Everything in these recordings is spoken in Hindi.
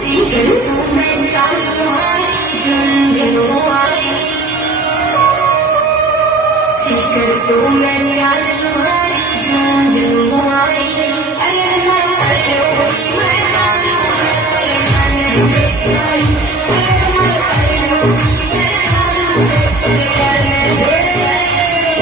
सीकर सो मैं चालू आई झुंझुनू आई सीकर सो मैं चालू आई झुंझुनू आई अरे मर पड़ो की मैं तारू मैं पलना नहीं बेचाई अरे मर पड़ो की मैं तारू मैं पलना नहीं बेचाई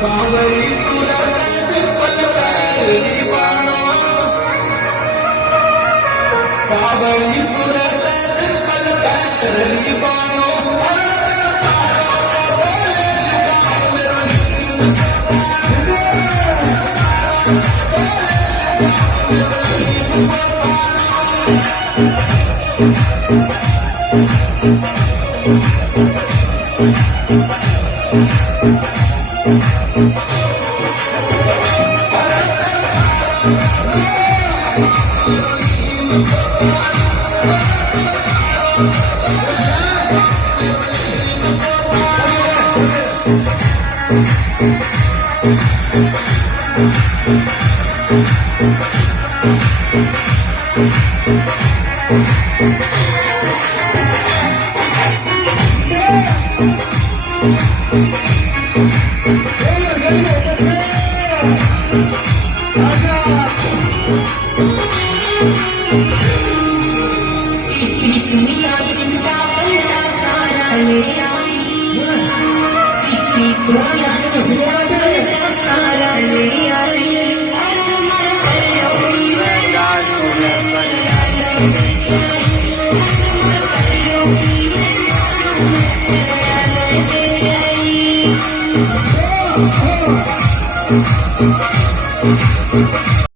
सावरी तुला पलकाली बाणो सावरी सुरत पलकाली बाणो सीपी सुनिया चिंता बनता सारा ले आई सीपी सुनिया चिंता बनता सारा ले आई अरे मर पड़ो की मैं तारू मैं पलना नहीं बेचाई अरे मर पड़ो की मैं तारू मैं पलना नहीं बेचाई